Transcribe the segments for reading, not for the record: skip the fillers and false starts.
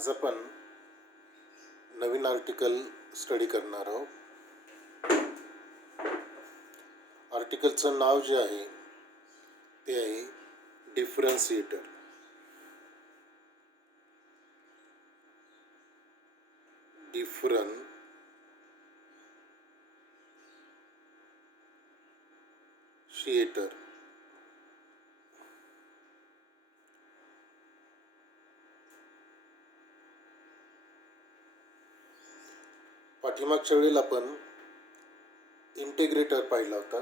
आज आपण नवीन article study करणार आहोत. आर्टिकलचं नाव जे आहे ते आहे डिफरन्शिएटर. डिफरन्शिएटर पाठीमागच्या वेळेला आपण इंटिग्रेटर पाहिला होता.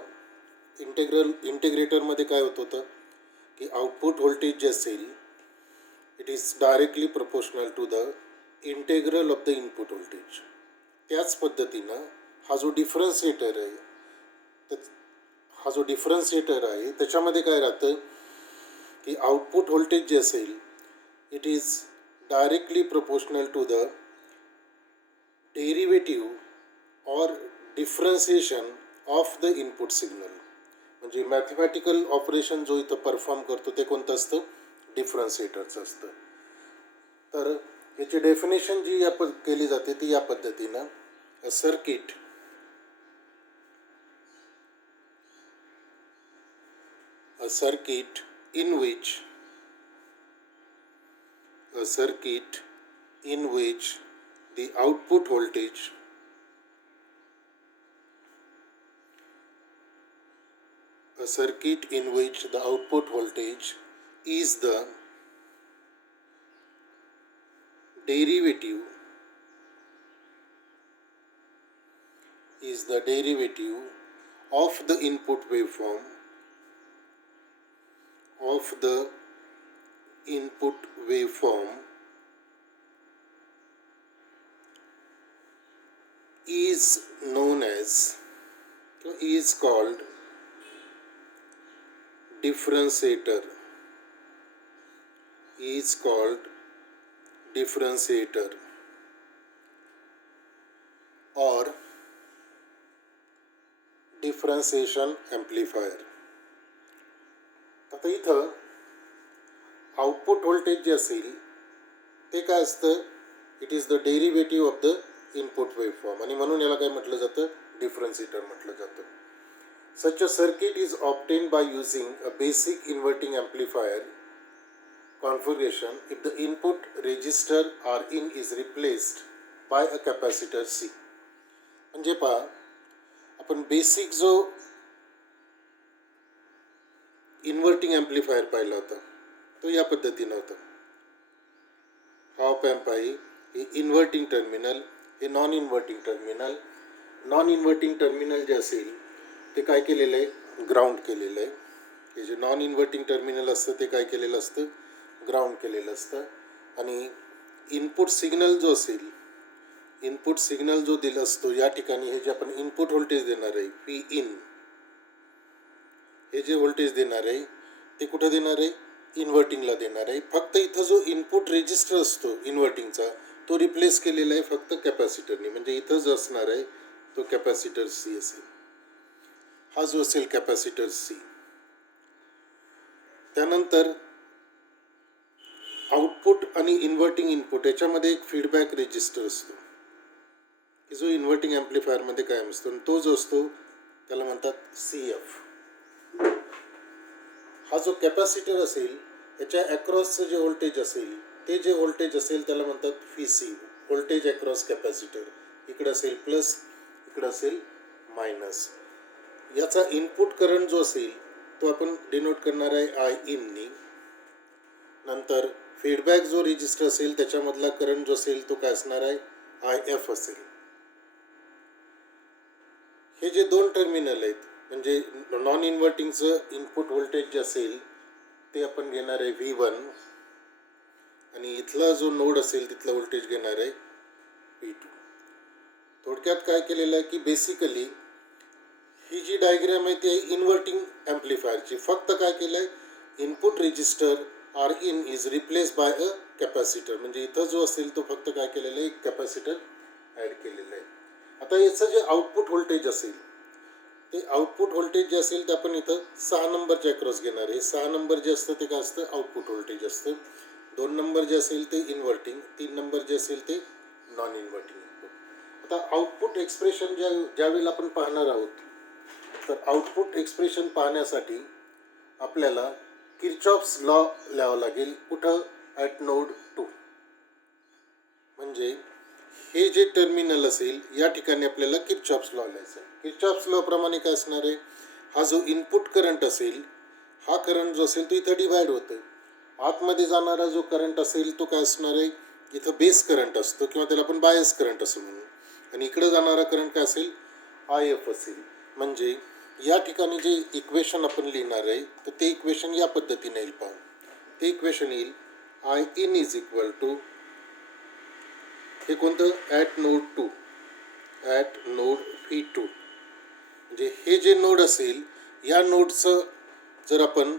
इंटिग्रेटरमध्ये काय होत होतं की आउटपुट व्होल्टेज जे असेल it is directly proportional to the integral of the input voltage. त्याच पद्धतीनं हा जो डिफरन्शिएटर आहे त्याच्यामध्ये काय राहतं की आउटपुट व्होल्टेज जे असेल it is directly proportional to the derivative or differentiation of the input signal. म्हणजे मॅथमॅटिकल ऑपरेशन जो इथं परफॉर्म करतो ते कोणतं असतं, डिफरन्शिएटरचं असतं. तर याची डेफिनेशन जी केली जाते ती या पद्धतीनं a circuit in which the output voltage is the derivative of the input waveform is called differentiator. Or differentiation amplifier. आता इथं आउटपुट व्होल्टेज जे असेल ते काय असतं, it is the derivative of the input waveform आणि म्हणून याला काय म्हटलं जातं, डिफरन्शिएटर म्हटलं जातं. Such a circuit is obtained by using a basic inverting amplifier configuration if the input register Rin is replaced by a capacitor C. म्हणजे पहा आपण बेसिक जो इन्व्हर्टिंग ॲम्प्लिफायर पाहिला होता तो या पद्धतीनं होता. हा ऑप ॲम्प आहे, हे इन्व्हर्टिंग टर्मिनल, हे नॉन इन्व्हर्टिंग टर्मिनल जे असेल ते काय केलेलं आहे, ग्राउंड केलेलं आहे. हे जे नॉन इन्व्हर्टिंग टर्मिनल असतं ते काय केलेलं असतं, ग्राउंड केलेलं असतं. आणि इनपुट सिग्नल जो दिला असतो या ठिकाणी हे जे आपण इनपुट व्होल्टेज देणार आहे पी इन, हे जे व्होल्टेज देणार आहे ते कुठं देणार आहे, इन्व्हर्टिंगला देणार आहे. फक्त इथं जो इनपुट रेजिस्टर असतो इन्व्हर्टिंगचा तो रिप्लेस केलेला आहे फक्त कॅपॅसिटरनी. म्हणजे इथं जो असणार आहे तो कॅपॅसिटर सी असेल, हा जो असेल कॅपॅसिटर सी. त्यानंतर आउटपुट आणि इन्व्हर्टिंग इनपुट याच्यामध्ये एक फीडबॅक रेजिस्टर असतो की जो इन्व्हर्टिंग ॲम्प्लिफायरमध्ये कायम असतो आणि तो जो असतो त्याला म्हणतात CF. हा जो कॅपॅसिटर असेल याच्या अक्रॉसचं जे व्होल्टेज असेल ते जे व्होल्टेज असेल त्याला म्हणतात VC, व्होल्टेज अक्रॉस कॅपॅसिटर. इकडे असेल प्लस, इकडे असेल मायनस. याचा इनपुट करंट जो असेल तो आपण डिनोट करणार आहे I in नी. नंतर फीडबॅक जो रेजिस्टर असेल त्याच्यामधला करंट जो असेल तो काय असणार आहे, IF असेल. हे जे दोन टर्मिनल आहेत म्हणजे नॉन इन्व्हर्टिंगचं इनपुट व्होल्टेज जे असेल ते आपण घेणार आहे V1 आणि इथला जो नोड असेल तिथला व्होल्टेज घेणार आहे V2. थोडक्यात काय केलेलं आहे की बेसिकली ही जी डायग्राम आहे ती आहे इन्व्हर्टिंग ॲम्प्लिफायरची. फक्त काय केलं आहे, input resistor Rin is replace by a capacitor. म्हणजे इथं जो असेल तो फक्त काय केलेलं आहे, एक कॅपॅसिटर ॲड केलेलं आहे. आता याचं जे आउटपुट व्होल्टेज असेल ते आउटपुट व्होल्टेज जे असेल ते आपण इथं 6 नंबरच्या अक्रॉस घेणार आहे. 6 नंबर जे असतं ते काय असतं, आउटपुट व्होल्टेज असतं. 2 नंबर जे असेल ते इन्व्हर्टिंग, 3 नंबर जे असेल ते नॉन इन्व्हर्टिंग इनपुट. आता आउटपुट एक्सप्रेशन ज्यावेळेला आपण पाहणार आहोत, तर आउटपुट एक्सप्रेशन पाहण्यासाठी आपल्याला किर्चॉफ्स लॉ लिहावा लागेल. कुठं? At node 2. म्हणजे हे जे टर्मिनल असेल या ठिकाणी आपल्याला किर्चॉफ्स लॉ लिहायचा आहे. किर्चॉफ्स लॉ प्रमाणे काय असणार आहे, हा जो इनपुट करंट असेल, हा करंट जो असेल तो इथं डिवाइड होतो. आतमध्ये जाणारा जो करंट असेल तो काय असणार आहे, इथं बेस करंट असतो किंवा त्याला आपण बायस करंट असं म्हणू. आणि इकडं जाणारा करंट काय असेल, आय एफ असेल. म्हणजे या ठिकाणी जे इक्वेशन आपण लिहिणार आहे तर ते इक्वेशन या पद्धतीने येईल. पाहू, ते इक्वेशन येईल I in is equal to, हे कोणतं, at node 2, at node V2. म्हणजे हे जे नोड असेल या नोडचं जर आपण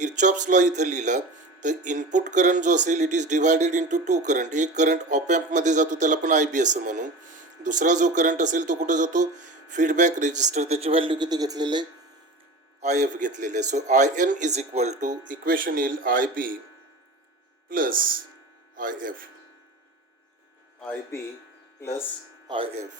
किर्चॉफ्स लॉ इथं लिहिला तर इनपुट करंट जो असेल it is divided into 2 current. एक करंट ऑपॅम्पमध्ये जातो त्याला आपण आय बी असं म्हणू. दुसरा जो करंट असेल तो कुठं जातो, फीडबॅक रेजिस्टर. त्याची व्हॅल्यू किती घेतलेली आहे, आय एफ घेतलेले आहे. So I N is equal to, equation येईल I B plus I F, I B plus I F.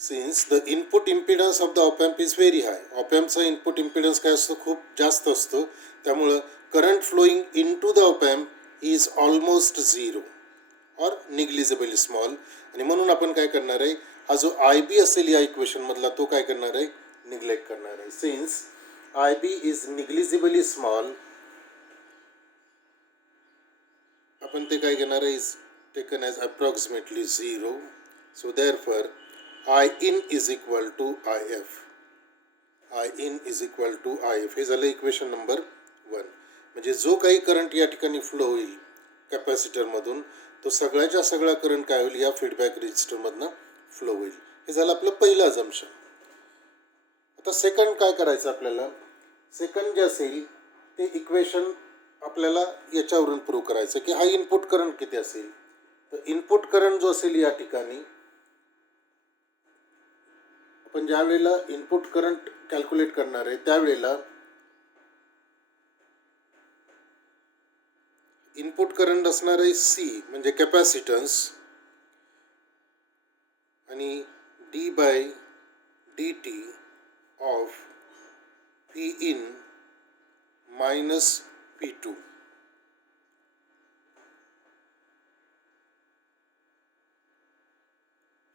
Since the input impedance of the op-amp is very high, op-ampचा input impedance काय असतो, खूप जास्त असतो. त्यामुळं current flowing into the op-amp is almost zero और negligibly small. आणि म्हणून आपण काय करणार आहे, हा जो आय बी असेल या इक्वेशनमधला तो काय करणार आहे, निग्लेक्ट करणार आहे. Since I B is negligibly small, आपण ते काय घेणार आहे, is taken as approximately zero. So therefore I in is equal to I F, I in is equal to I F. हे झालं इक्वेशन नंबर 1. म्हणजे जो काही करंट या ठिकाणी फ्लो होईल कॅपॅसिटरमधून तो सगळ्याच्या सगळा करंट काय होईल, या फीडबॅक रेजिस्टरमधनं फ्लो होईल. हे झालं आपलं पहिलं अजम्पशन. आता सेकंड काय करायचं आपल्याला, सेकंड जे असेल ते इक्वेशन आपल्याला याच्यावरून प्रूव्ह करायचं की हा इनपुट करंट किती असेल. तर इनपुट करंट जो असेल या ठिकाणी आपण ज्या वेळेला इनपुट करंट कॅल्क्युलेट करणार आहे त्यावेळेला इनपुट करंट असणार आहे सी म्हणजे कॅपॅसिटन्स आणि D by D T of P in minus P2.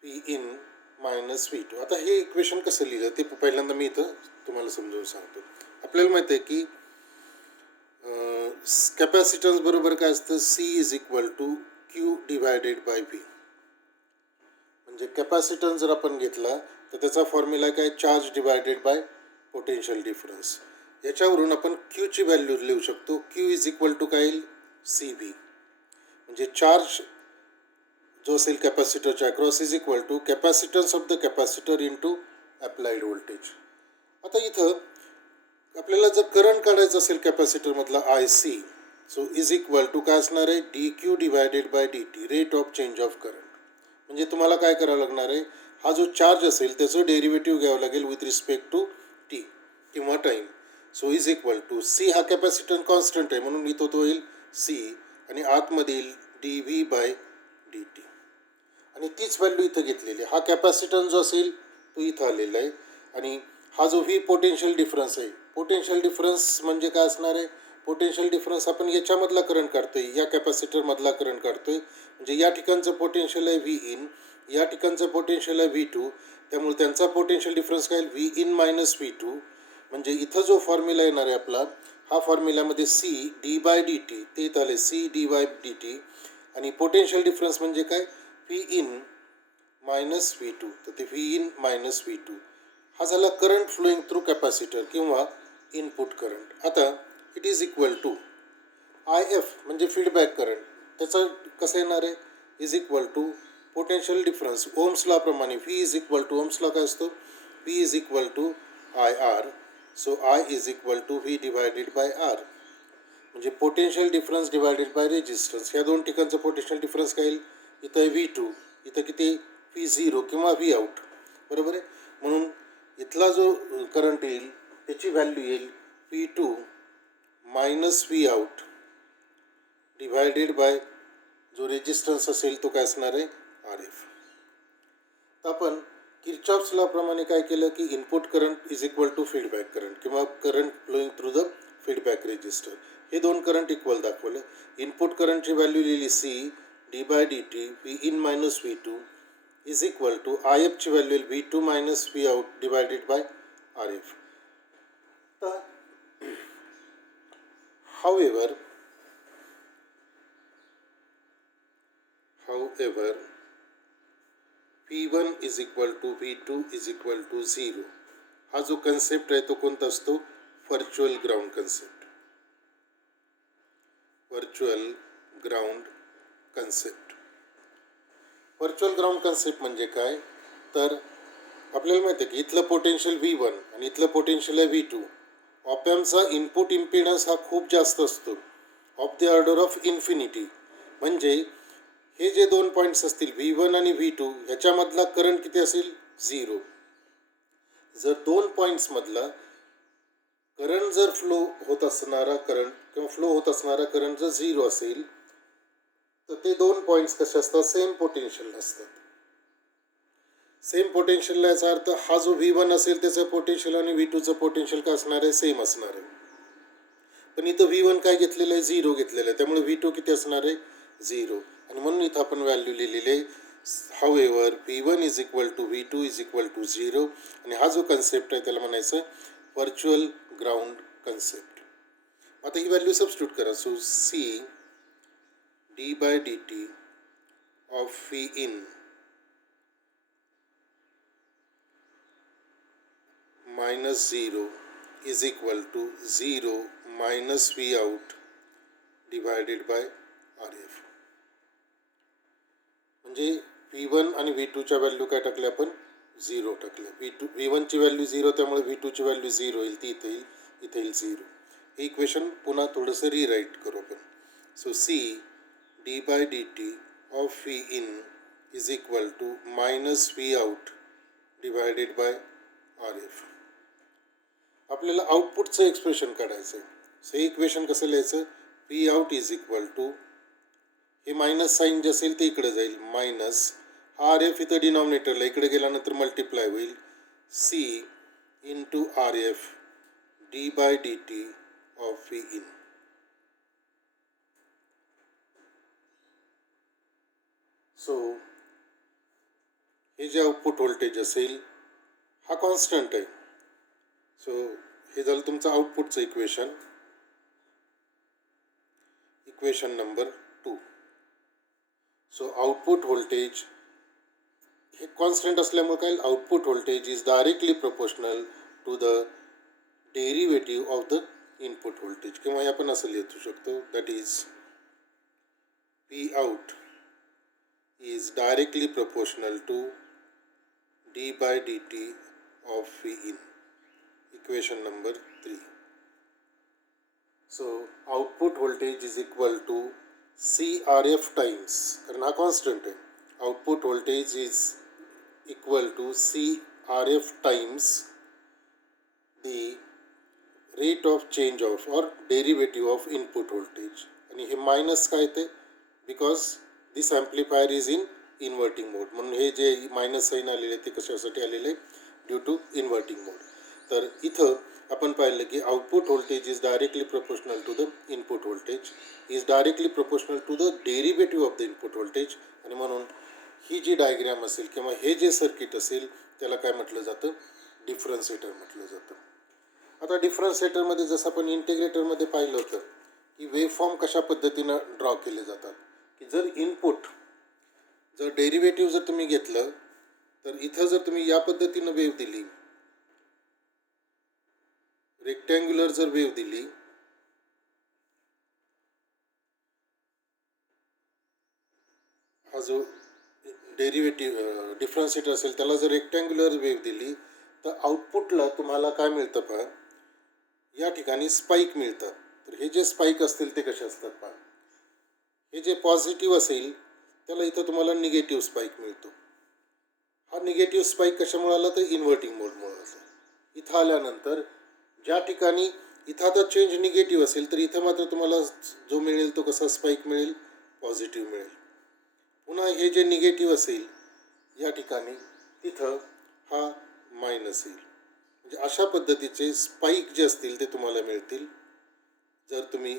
P in minus V2. आता हे इक्वेशन कसं लिहिलं ते पहिल्यांदा मी इथं तुम्हाला समजावून सांगतो. आपल्याला माहिती आहे की कॅपॅसिटन्स बरोबर काय असतं, C is equal to Q divided by V. म्हणजे कॅपॅसिटन्स जर आपण घेतला तर त्याचा फॉर्म्युला काय, charge divided by potential difference. याच्यावरून आपण Qची व्हॅल्यू लिहू शकतो. Q इज इक्वल टू काय येईल, CB. म्हणजे चार्ज जो असेल कॅपॅसिटरच्या across is equal to capacitance of the capacitor into applied voltage. आता इथं आपल्याला जर करंट काढायचं असेल कॅपॅसिटरमधला I C, so is equal to काय असणार आहे, D Q divided by D T, rate of change of current. म्हणजे तुम्हाला काय करावं लागणार आहे, हा जो चार्ज असेल त्याचं डेरिव्हेटिव्ह घ्यावं लागेल विथ रिस्पेक्ट टू टी किंवा time. So is equal to C, हा कॅपॅसिटर कॉन्स्टंट आहे म्हणून इथं तो येईल सी आणि आतमध्ये येईल D V by D T. आणि तीच व्हॅल्यू इथं घेतलेली आहे. हा कॅपॅसिटन्स जो असेल तो इथं आलेला आहे आणि हा जो व्ही पोटेन्शियल डिफरन्स आहे, पोटेन्शियल डिफरन्स म्हणजे काय असणार आहे, पोटेन्शियल डिफरन्स आपण याच्यामधला करंट काढतोय, या कॅपॅसिटरमधला करंट काढतोय. म्हणजे या ठिकाणचं पोटेन्शियल आहे व्ही इन, या ठिकाणचं पोटेन्शियल आहे V2. त्यामुळे त्यांचा पोटेन्शियल डिफरन्स काय येईल, व्ही इन मायनस V2. म्हणजे इथं जो फॉर्म्युला येणार आहे आपला, हा फॉर्म्युल्यामध्ये C D by D T, ते इथं आले C D by D T. आणि पोटेन्शियल डिफरन्स म्हणजे काय, व्ही इन मायनस V2. तर ते व्ही इन मायनस V2 हा झाला करंट फ्लोईंग थ्रू कॅपॅसिटर किंवा इनपुट करंट. आता it is equal to I F म्हणजे फीडबॅक करंट, त्याचं कसं येणार आहे, is equal to potential difference Ohm's law प्रमाणे V is equal to, Ohm's law काय असतो, V is equal to I R. So I is equal to V divided by R. म्हणजे potential difference divided by resistance. ह्या दोन ठिकाणचं potential difference काय येईल, इथं आहे V2, इथं किती V0 किंवा V आउट, बरोबर आहे. म्हणून इथला जो करंट येईल त्याची व्हॅल्यू येईल V2 minus V out divided bye जो रेजिस्टन्स असेल तो काय असणार आहे आर एफ. तर आपण किरचॉफ्स लॉ प्रमाणे काय केलं की input current is equal to feedback current किंवा current flowing through the feedback resistor, हे दोन करंट इक्वल दाखवलं. इनपुट करंटची व्हॅल्यू लिहिली C D by D T V in minus V two is equal to I एफची value V two minus V out divided by R F. तर however V1 is equal to V2 is equal to 0 हा जो concept आहे तो कोणता असतो virtual ground concept. Virtual ground concept. Virtual ground concept म्हणजे काय तर आपल्याला माहिती आहे की इथलं पोटेन्शियल V1 आणि इथलं पोटेन्शियल आहे V2. ऑपॅम्पचा इनपुट इम्पिडन्स हा खूप जास्त असतो of the order of infinity. म्हणजे हे जे दोन पॉईंट्स असतील V1 आणि V2 ह्याच्यामधला करंट किती असेल 0. जर दोन पॉईंट्समधला करंट जर फ्लो होत असणारा करंट किंवा फ्लो होत असणारा करंट जर 0 असेल तर ते दोन पॉईंट्स कसे असतात सेम पोटेन्शियल असतात. सेम पोटेन्शियलला याचा अर्थ हा जो V1 असेल त्याचं पोटेन्शियल आणि V2चं पोटेन्शियल काय असणार आहे सेम असणार आहे. पण इथं V1 काय घेतलेलं आहे 0 घेतलेलं आहे त्यामुळे V2 किती असणार आहे 0. आणि म्हणून इथं आपण व्हॅल्यू लिहिलेली आहे however V1 is equal to V2 is equal to 0. आणि हा जो कन्सेप्ट आहे त्याला म्हणायचं व्हर्च्युअल ग्राउंड कन्सेप्ट. आता ही व्हॅल्यू सबस्टिट्यूट करा. So C D by D T of V in minus 0 is equal to 0 minus V out divided by RF. म्हणजे V1 आणि V2 च्या व्हॅल्यू काय टाकले आपण 0 टाकले. V1 ची व्हॅल्यू 0 त्यामुळे V2 ची व्हॅल्यू 0 येईल, ती इथे येईल, इथे येईल 0. हे इक्वेशन पुन्हा थोडंसं रिराईट करू आपण. So C D by D T of V in is equal to minus V out divided by R F. आपल्याला आउटपुटचं एक्सप्रेशन काढायचं आहे. सो हे इक्वेशन कसं लिहायचं V out is equal to हे मायनस साईन जे असेल ते इकडे जाईल मायनस आर एफ इथं डिनॉमिनेटरला इकडे गेल्यानंतर मल्टिप्लाय होईल C into R F D by D T of V in. So हे जे आउटपुट व्होल्टेज असेल हा कॉन्स्टंट आहे. सो हे झालं तुमचं आउटपुटचं equation, equation number 2. So output voltage हे कॉन्स्टंट असल्यामुळे काय output voltage is directly proportional to the derivative of the input voltage. किंवा हे आपण असं लिहू शकतो that is P out is directly proportional to D by D T of V in. Equation number 3. So output voltage is equal to CRF times, कारण हा constant आहे. Output voltage is equal to CRF times the rate of change of or derivative of input voltage. आणि हे minus काय ते because this amplifier is in inverting mode. म्हणून हे जे मायनस साईन आलेले ते कशासाठी आलेले ड्यू टू इन्व्हर्टिंग मोड. तर इथं आपण पाहिलं की output voltage is directly proportional to the input voltage is directly proportional to the derivative of the input voltage. आणि म्हणून ही जी डायग्रॅम असेल किंवा हे जे सर्किट असेल त्याला काय म्हटलं जातं डिफरन्शिएटर म्हटलं जातं. आता डिफरन्शिएटरमध्ये जसं आपण इंटिग्रेटरमध्ये पाहिलं होतं की वेवफॉर्म कशा पद्धतीनं ड्रॉ केले जातात की जर इनपुट जर डेरिव्हेटिव्ह जर तुम्ही घेतलं तर इथं जर तुम्ही या पद्धतीनं वेव दिली रेक्टँग्युलर जर वेव दिली हा जो डेरिव्हेटिव्ह डिफरन्शिएटर असेल त्याला जर रेक्टँग्युलर वेव दिली तर आउटपुटला तुम्हाला काय मिळतं पहा या ठिकाणी स्पाइक मिळतात. तर हे जे स्पाइक असतील ते कसे असतात पहा हे जे पॉझिटिव्ह असेल त्याला इथं तुम्हाला निगेटिव्ह स्पाइक मिळतो. हा निगेटिव्ह स्पाइक कशामुळे आला तर इन्व्हर्टिंग मोडमुळे आला. इथं आल्यानंतर ज्या ठिकाणी इथं आता चेंज निगेटिव्ह असेल तर इथं मात्र तुम्हाला जो मिळेल तो कसा स्पाईक मिळेल, पॉझिटिव्ह मिळेल. पुन्हा हे जे निगेटिव्ह असेल या ठिकाणी तिथं हा मायनस येईल. म्हणजे अशा पद्धतीचे स्पाईक जे असतील ते तुम्हाला मिळतील जर तुम्ही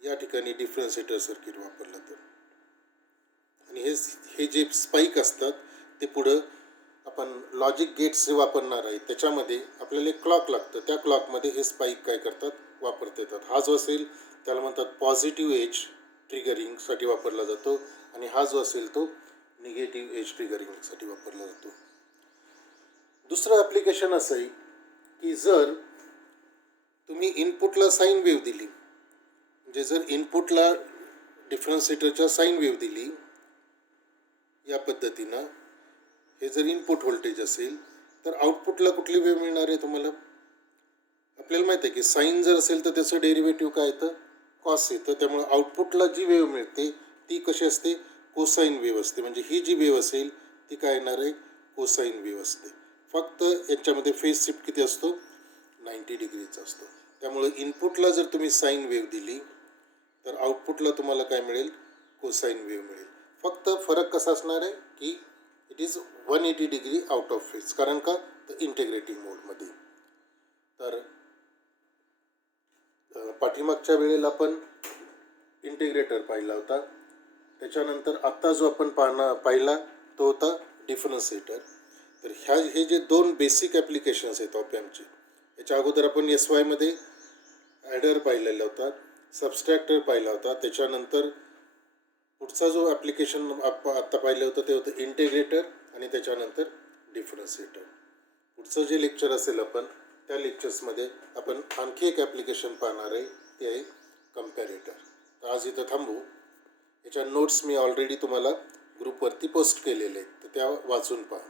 या ठिकाणी डिफरन्शिएटर सर्किट वापरलं तर. आणि हे जे स्पाईक असतात ते पुढं आपण लॉजिक गेट्स जे वापरणार आहे त्याच्यामध्ये आपल्याला एक क्लॉक लागतं, त्या क्लॉकमध्ये हे स्पाईक काय करतात, वापरता येतात. हा जो असेल त्याला म्हणतात पॉझिटिव्ह एज ट्रिगरिंगसाठी वापरला जातो आणि हा जो असेल तो निगेटिव्ह एज ट्रिगरिंगसाठी वापरला जातो. दुसरं ॲप्लिकेशन असं आहे की जर तुम्ही इनपुटला साईन वेव्ह दिली, म्हणजे जर इनपुटला डिफरन्शिएटरच्या साईन वेव्ह दिली या पद्धतीनं, हे जर इनपुट व्होल्टेज असेल तर आउटपुटला कुठली वेव्ह मिळणार आहे तुम्हाला? आपल्याला माहिती आहे की साईन जर असेल तर त्याचं डेरिव्हेटिव्ह काय येतं, कॉस येतं. त्यामुळे आउटपुटला जी वेव्ह मिळते ती कशी असते, कोसाईन वेव्ह असते. म्हणजे ही जी वेव्ह असेल ती काय येणार आहे, कोसाईन वेव्ह असते. फक्त याच्यामध्ये फेज शिफ्ट किती असतो, 90 डिग्रीचा असतो. त्यामुळे इनपुटला जर तुम्ही साईन वेव्ह दिली तर आउटपुटला तुम्हाला काय मिळेल, कोसाईन वेव्ह मिळेल. फक्त फरक कसा असणार आहे की it is 180 degree out of phase. कारण का, तर इंटिग्रेटिंग मोडमध्ये. तर पाठीमागच्या वेळेला आपण इंटिग्रेटर पाहिला होता. त्याच्यानंतर आत्ता जो आपण पाहिला तो होता डिफरन्शिएटर. तर हे जे दोन बेसिक ॲप्लिकेशन्स आहेत ऑप एम्पचे. याच्या अगोदर आपण SY मध्ये ॲडर पाहिलेला होता, सबस्ट्रॅक्टर पाहिला होता. त्याच्यानंतर पुढचा जो ॲप्लिकेशन आत्ता पाहिलं होतं ते होतं इंटिग्रेटर आणि त्याच्यानंतर डिफरन्शिएटर. पुढचं जे लेक्चर असेल आपण त्या लेक्चर्समध्ये आपण आणखी एक ॲप्लिकेशन पाहणार आहे, ते आहे कम्पॅरेटर. तर आज इथं थांबू. याच्या नोट्स मी ऑलरेडी तुम्हाला ग्रुपवरती पोस्ट केलेले आहेत, तर त्या वाचून पहा.